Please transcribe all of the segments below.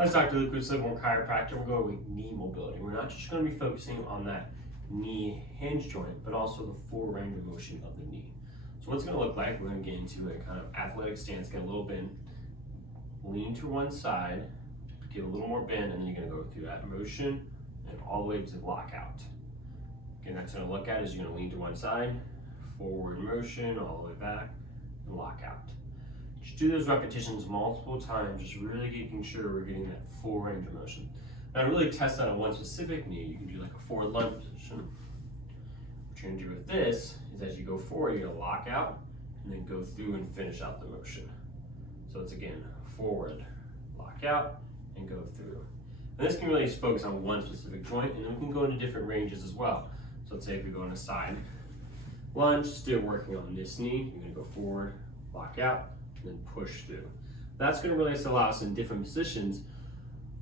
Let's talk to Luke with some more chiropractic. We're going with knee mobility. We're not just going to be focusing on that knee hinge joint, but also the full range of motion of the knee. So what's going to look like, we're going to get into a kind of athletic stance, get a little bend, lean to one side, get a little more bend, and then you're going to go through that motion and all the way to lockout. Again, that's going to look at is you're going to lean to one side, forward motion, all the way back, and lockout. Just do those repetitions multiple times, just really making sure we're getting that full range of motion. Now to really test that on one specific knee, you can do like a forward lunge position. What you're gonna do with this is as you go forward, you're gonna lock out and then go through and finish out the motion. So it's again, forward, lock out, and go through. And this can really just focus on one specific joint, and then we can go into different ranges as well. So let's say if we go on a side lunge, still working on this knee, you're gonna go forward, lock out, and then push through. That's going to really allow us in different positions.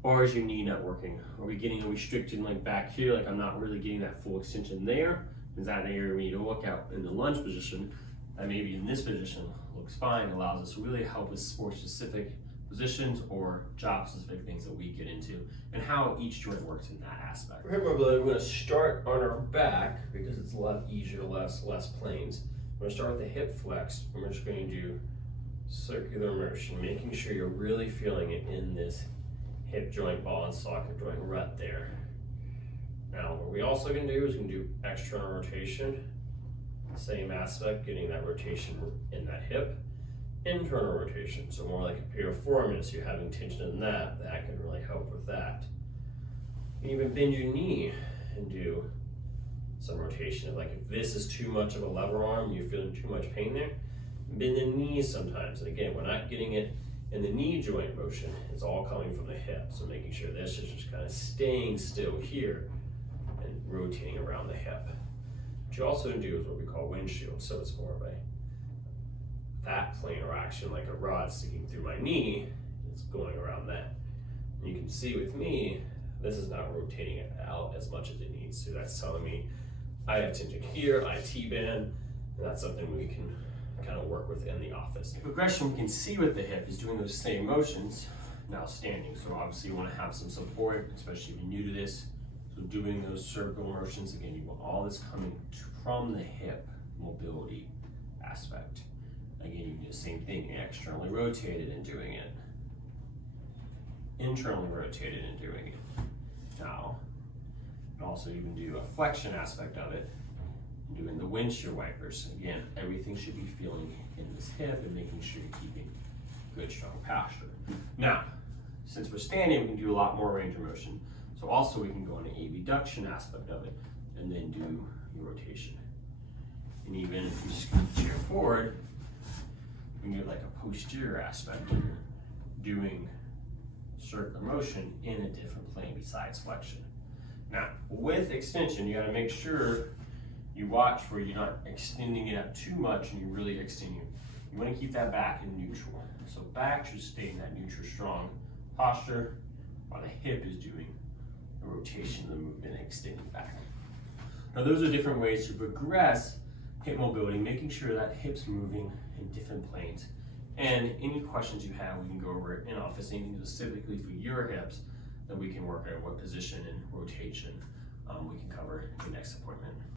Or is your knee not working? Are we getting a restricted like back here, like I'm not really getting that full extension there? Is that an area we need to look out in the lunge position? That maybe in this position looks fine, allows us to really help with sport specific positions or job specific things that we get into, and how each joint works in that aspect. For hip mobility, we're going to start on our back because it's a lot easier, less planes. We're going to start with the hip flex, and we're just going to do circular motion, making sure you're really feeling it in this hip joint, ball and socket joint right there. Now, what we also can do is we can do external rotation, same aspect, getting that rotation in that hip. Internal rotation, so more like a piriformis, you're having tension in that can really help with that. You can even bend your knee and do some rotation. Like if this is too much of a lever arm, you're feeling too much pain there, bend the knees sometimes. And again, we're not getting it in the knee joint motion, it's all coming from the hip. So making sure this is just kind of staying still here and rotating around the hip. What you also do is what we call windshield. So it's more of a that planar action, like a rod sticking through my knee, it's going around that. And you can see with me, this is not rotating it out as much as it needs to. That's telling me I have tension here, I T-band, and that's something we can kind of work with in the office. The progression we can see with the hip is doing those same motions, now standing. So obviously you want to have some support, especially if you're new to this. So doing those circle motions, again, you want all this coming from the hip mobility aspect. Again, you can do the same thing, externally rotated and doing it. Internally rotated and doing it. Now, and also you can do a flexion aspect of it, doing the windshield wipers. Again, everything should be feeling in this hip and making sure you're keeping good, strong posture. Now, since we're standing, we can do a lot more range of motion. So also we can go on an abduction aspect of it and then do your rotation. And even if you scoot the chair forward, we can do like a posterior aspect where you're doing circular motion in a different plane besides flexion. Now, with extension, you gotta make sure you watch where you're not extending it out too much and you're really extending. You want to keep that back in neutral. So back should stay in that neutral, strong posture, while the hip is doing the rotation of the movement and extending back. Now those are different ways to progress hip mobility, making sure that hip's moving in different planes. And any questions you have, we can go over it in office, anything specifically for your hips that we can work on, what position and rotation we can cover in the next appointment.